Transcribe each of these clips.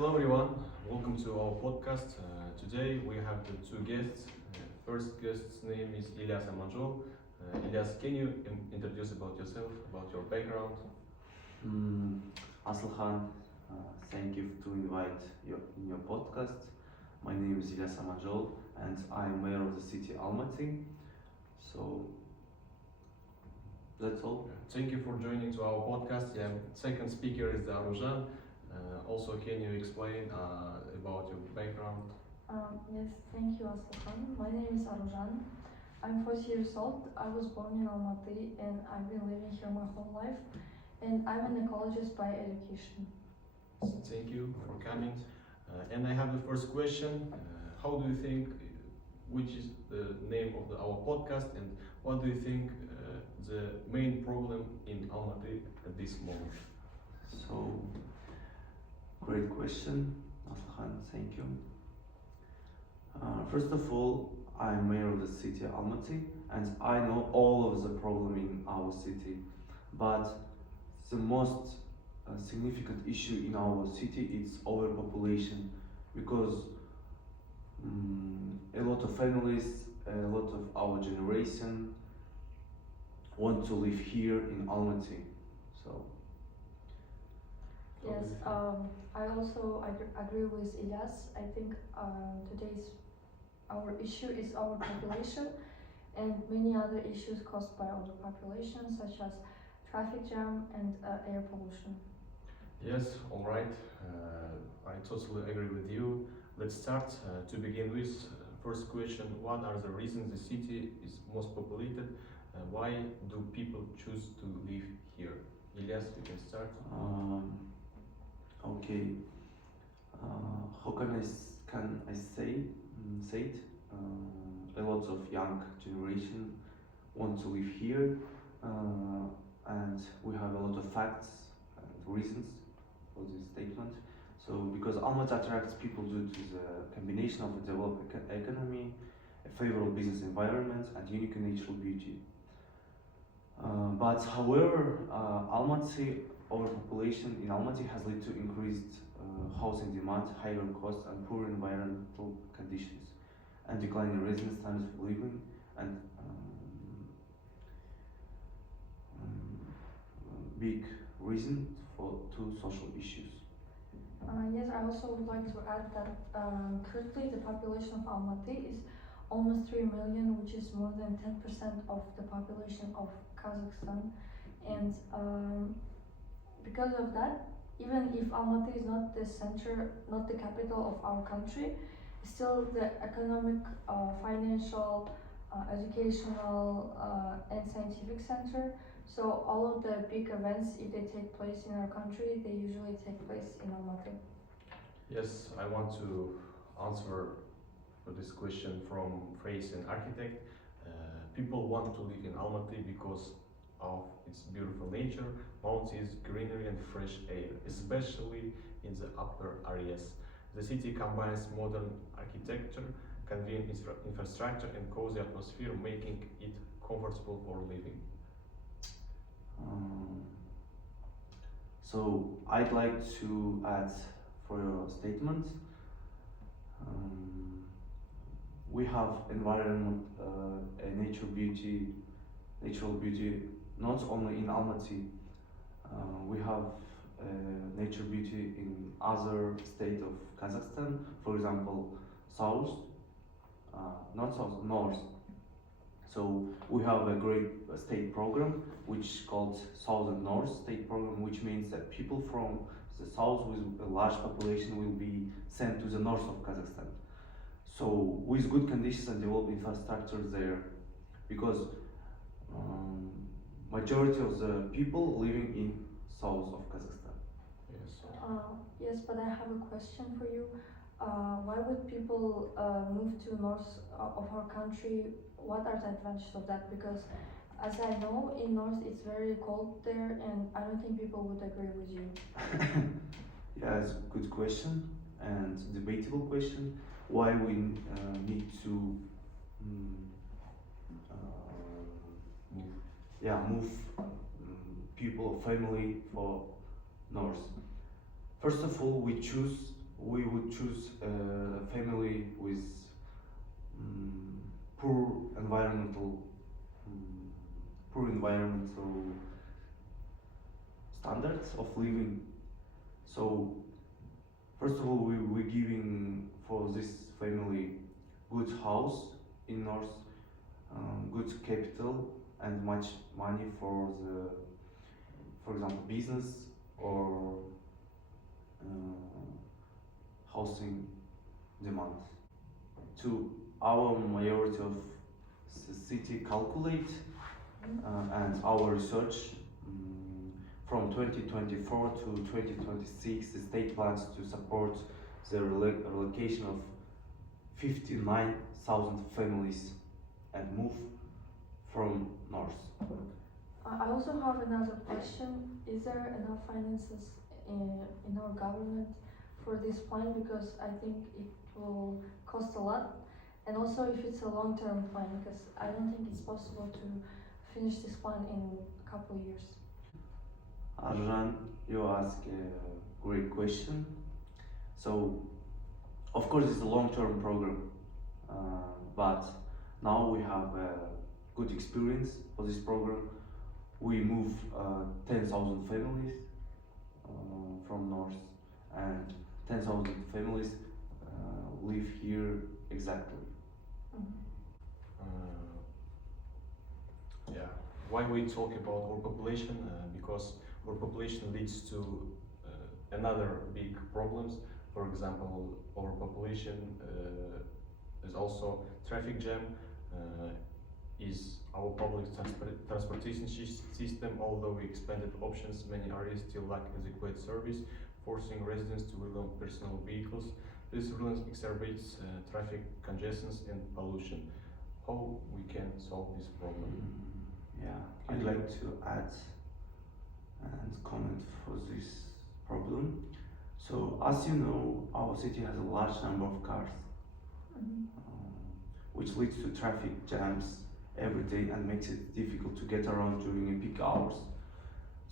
Hello everyone, welcome to our podcast. Today we have the two guests. First guest's name is Ilyas Amanjol. Ilyas, can you introduce about yourself, about your background? Mm, Asılhan, thank you to invite in your podcast. My name is Ilyas Amanjol and I'm mayor of the city Almaty. So that's all. Thank you for joining to our podcast. Second speaker is Arujan. Also, can you explain about your background? Yes, thank you, Aslan. My name is Arujan. I'm 40 years old. I was born in Almaty and I've been living here my whole life. And I'm an ecologist by education. Thank you for coming. And I have the first question. How do you think, which is the name of our podcast, and what do you think the main problem in Almaty at this moment? So, great question, Asılhan, thank you. First of all, I'm mayor of the city Almaty and I know all of the problem in our city. But the most significant issue in our city is overpopulation because a lot of families, a lot of our generation want to live here in Almaty. So Yes, I also agree with Ilyas. I think today's our issue is our population and many other issues caused by overpopulation, such as traffic jam and air pollution. Yes, all right. I totally agree with you. Let's start to begin with. First question: what are the reasons the city is most populated? Why do people choose to live here? Ilyas, you can start. Okay. How can I say it? A lot of young generation want to live here, and we have a lot of facts and reasons for this statement. So, because Almaty attracts people due to the combination of a developed economy, a favorable business environment, and unique natural beauty. But however, overpopulation in Almaty has led to increased housing demand, higher costs, and poor environmental conditions, and declining residence standards for living, and big reason for two social issues. Yes, I also would like to add that currently the population of Almaty is almost 3 million, which is more than 10% of the population of Kazakhstan. And because of that, even if Almaty is not the center, not the capital of our country, still the economic, financial, educational, and scientific center. So all of the big events, if they take place in our country, they usually take place in Almaty. Yes, I want to answer for this question from Face and Architect. People want to live in Almaty because of its beautiful nature, mountains, greenery, and fresh air, especially in the upper areas. The city combines modern architecture, convenient infrastructure, and cozy atmosphere, making it comfortable for living. So I'd like to add for your statement. We have environment, natural beauty, not only in Almaty. We have nature beauty in other state of Kazakhstan, for example, south, not south, north. So we have a great state program which called South and North State Program, which means that people from the south with a large population will be sent to the north of Kazakhstan. So with good conditions and developed infrastructure there, because majority of the people living in south of Kazakhstan. Yes. Yes, but I have a question for you. Why would people move to north of our country? What are the advantages of that? Because as I know, in north it's very cold there, and I don't think people would agree with you. Yeah, it's a good question and debatable question. Why we need to move people, family for north. First of all, we choose we would choose a family with poor environmental um, poor environmental standards of living. So first of all, we're giving for this family good house in North, good capital, and much money for example, business or housing demand. To our majority of city calculate and our research from 2024 to 2026, the state plans to support the relocation of 59,000 families and move from north. I also have another question. Is there enough finances in our government for this plan? Because I think it will cost a lot. And also if it's a long-term plan, because I don't think it's possible to finish this plan in a couple of years. Arjan, you ask a great question. So, of course, it's a long-term program, but now we have a good experience for this program. We move 10,000 families from north, and 10,000 families live here exactly. Yeah, why we talk about overpopulation? Because overpopulation leads to another big problems. For example, overpopulation is also traffic jam. Is our public transportation system, although we expanded options, many areas still lack adequate service, forcing residents to rely on personal vehicles. This violence exacerbates traffic congestions and pollution. How we can solve this problem? Yeah, I'd like to add and comment for this problem. So, as you know, our city has a large number of cars, which leads to traffic jams every day and makes it difficult to get around during peak hours.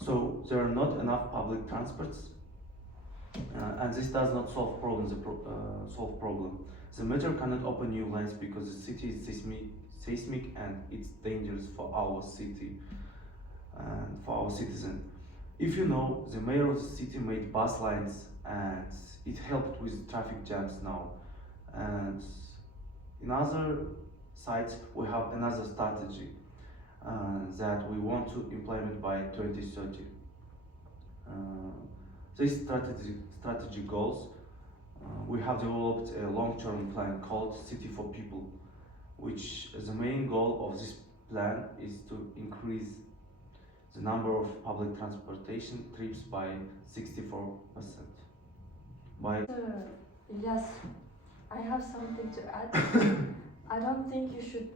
So there are not enough public transports, and this does not solve problems. Solve problem. The metro cannot open new lines because the city is seismic and it's dangerous for our city and for our citizens. If you know, the mayor of the city made bus lines and it helped with traffic jams now. And in other sites, we have another strategy that we want to implement by 2030. This strategy goals, we have developed a long-term plan called City for People, which the main goal of this plan is to increase the number of public transportation trips by 64%. Yes, I have something to add. I don't think you should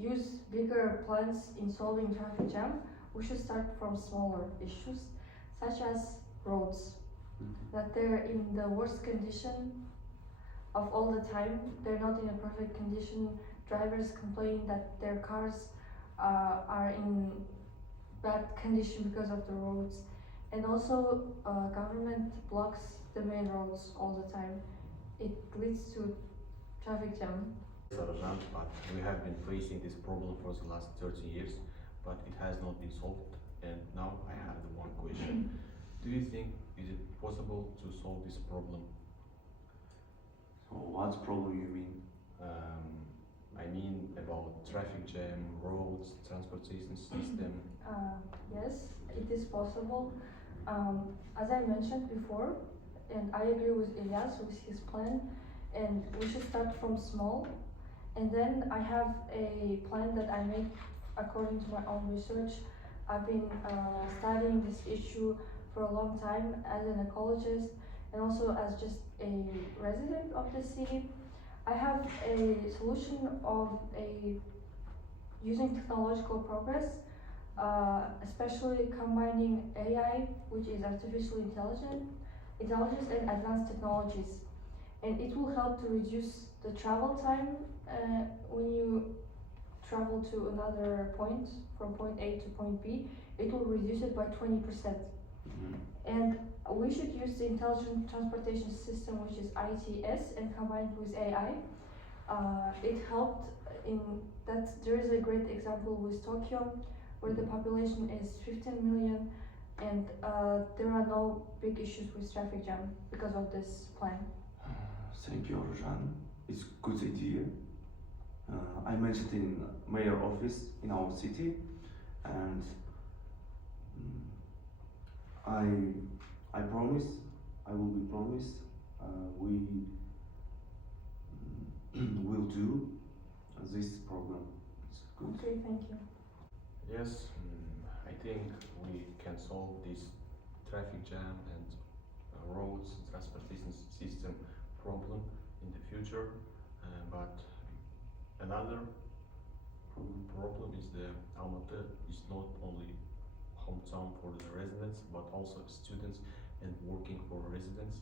use bigger plans in solving traffic jam. We should start from smaller issues, such as roads, that they're in the worst condition of all the time. They're not in a perfect condition. Drivers complain that their cars are in bad condition because of the roads. And also, government blocks the main roads all the time. It leads to traffic jam. But we have been facing this problem for the last 30 years, but it has not been solved. And now I have the one question. Do you think is it possible to solve this problem? So what problem you mean? I mean about traffic jam, roads, transportation system. Yes, it is possible. As I mentioned before, and I agree with Elias with his plan, and we should start from small. And then I have a plan that I made according to my own research. I've been studying this issue for a long time as an ecologist and also as just a resident of the city. I have a solution of using technological progress, especially combining AI, which is artificial intelligence and advanced technologies. And it will help to reduce the travel time when you travel to another point from point A to point B. It will reduce it by 20%. And we should use the intelligent transportation system, which is ITS, and combine it with AI. It helped in that there is a great example with Tokyo, where the population is 15 million, and there are no big issues with traffic jam because of this plan. Thank you, Rojan. It's good idea. I mentioned in mayor office in our city, and I promise, I will be promised, we will do this program. It's good. Okay, thank you. Yes, I think we can solve this traffic jam and roads and transportation system problem in the future, but another problem is the Almaty is not only hometown for the residents but also students and working for residents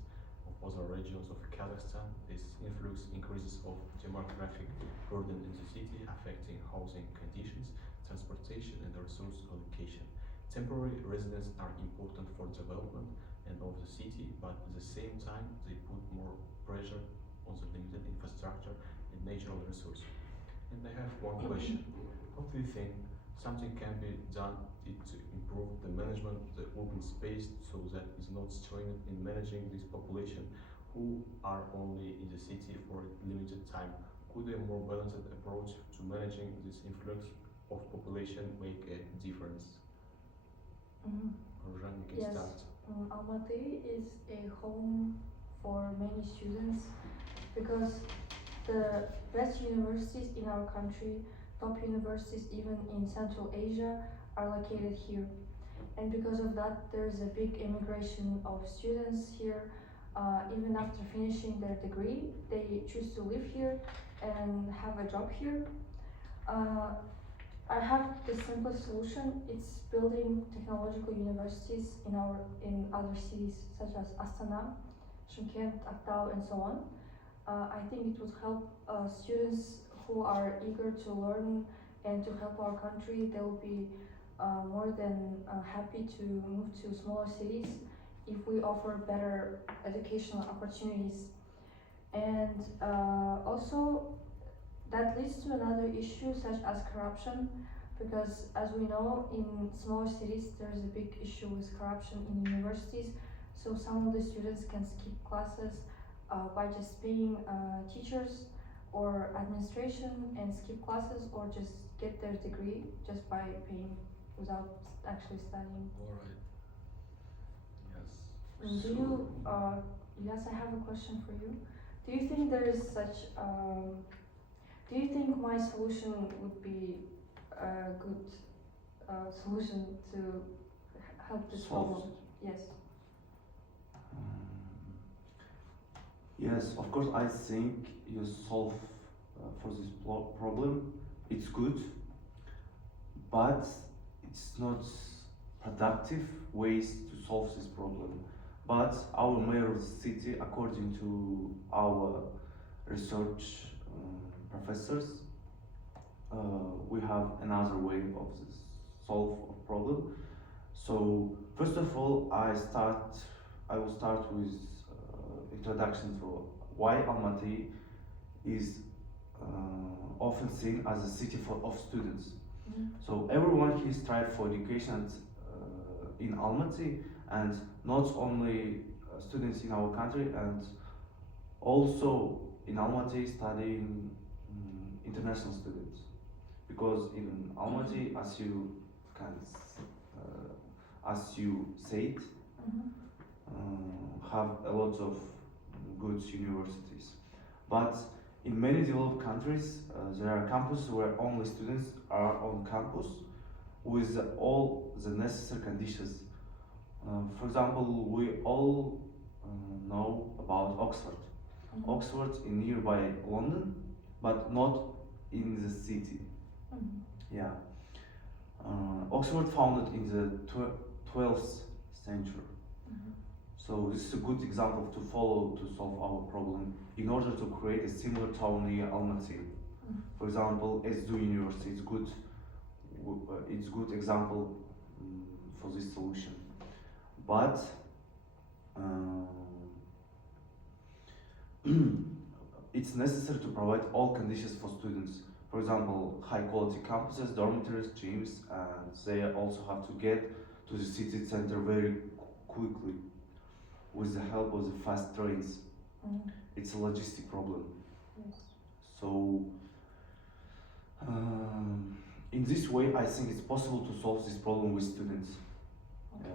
of other regions of Kazakhstan. This influx increases of demographic burden in the city, affecting housing conditions, transportation and resource allocation. Temporary residents are important for development and of the city, but at the same time they put more pressure on the limited infrastructure and natural resources. And I have one question. What do you think something can be done to improve the management of the open space so that it's not strained in managing this population who are only in the city for a limited time? Could a more balanced approach to managing this influx of population make a difference? Rojan, you can Yes. start. Almaty is a home for many students because the best universities in our country, top universities even in Central Asia, are located here. And because of that, there's a big immigration of students here. Even after finishing their degree, they choose to live here and have a job here. I have the simplest solution. It's building technological universities in other cities such as Astana, Shymkent, Aktau, and so on. I think it would help students who are eager to learn and to help our country. They will be more than happy to move to smaller cities if we offer better educational opportunities. And also, that leads to another issue such as corruption, because as we know, in smaller cities there's a big issue with corruption in universities. So some of the students can skip classes by just paying teachers or administration and skip classes, or just get their degree just by paying without actually studying. All right. Yes. And do you, yes, I have a question for you. Do you think there is such, do you think my solution would be a good solution to help this problem? Yes. Yes, of course, I think you solve for this problem. It's good, but it's not productive ways to solve this problem. But our mayor of the city, according to our research professors, we have another way of this solve a problem. So first of all, I will start with introduction to why Almaty is often seen as a city of students. So everyone here strives for education in Almaty, and not only students in our country, and also in Almaty studying international students, because in Almaty, as you said, have a lot of good universities. But in many developed countries, there are campuses where only students are on campus with all the necessary conditions. For example, we all know about Oxford. Oxford in nearby London, but not in the city. Yeah. Oxford founded in the 12th century. So this is a good example to follow to solve our problem in order to create a similar town near Almaty. For example, SDU University is good. It's good example for this solution. but um, it's necessary to provide all conditions for students. For example, high quality campuses, dormitories, gyms, and they also have to get to the city center very quickly with the help of the fast trains. Mm. It's a logistic problem. Yes. So, in this way, I think it's possible to solve this problem with students. Okay. Yeah.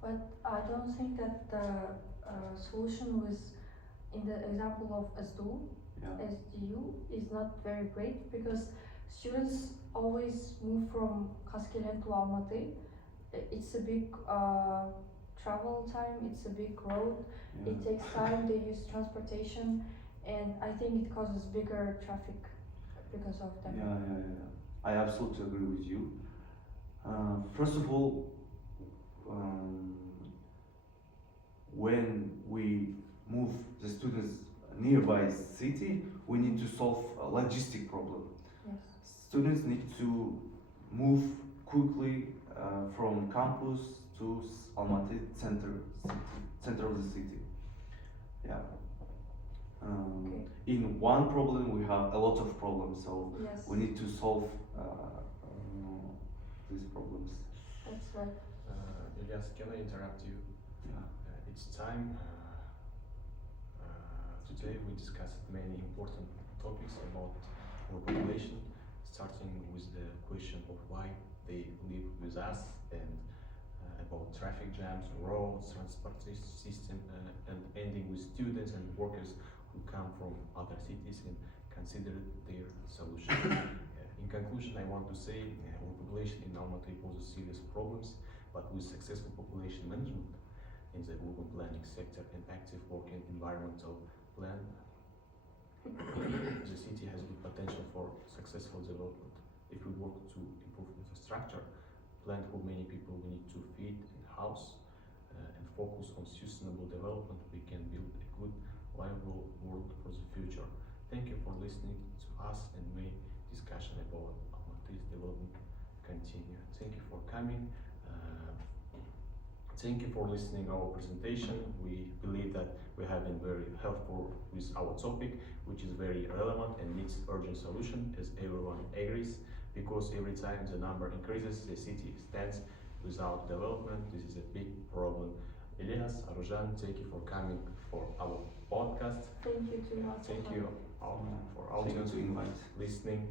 But I don't think that the solution was in the example of Yeah. SDU is not very great because students always move from Kaskelen to Almaty. It's a big travel time, it's a big road, Yeah. it takes time, they use transportation, and I think it causes bigger traffic because of that. Yeah. I absolutely agree with you. First of all, when we move the students nearby city, we need to solve a logistic problem. Yes. Students need to move quickly from campus to Almaty center of the city. Yeah. Okay. In one problem, we have a lot of problems, so Yes, we need to solve these problems. that's right. Elias, can I interrupt you? Yeah. It's time. Today we discussed many important topics about our population, starting with the question of why they live with us and about traffic jams, roads, transportation system, and ending with students and workers who come from other cities and consider their solution. In conclusion, I want to say our population in Almaty poses serious problems, but with successful population management in the urban planning sector and active working environmental plan, the city has good potential for successful development. If we work to improve infrastructure, plan how many people we need to feed and house, and focus on sustainable development, we can build a good, livable world for the future. Thank you for listening to us, and may discussion about Almaty's development continue. Thank you for coming. Thank you for listening our presentation. We believe that we have been very helpful with our topic, which is very relevant and needs urgent solution, as everyone agrees, because every time the number increases, the city stands without development. This is a big problem. Elias, Arujan, thank you for coming for our podcast. Thank you too much. Thank you all for Thank you audience to invite. listening.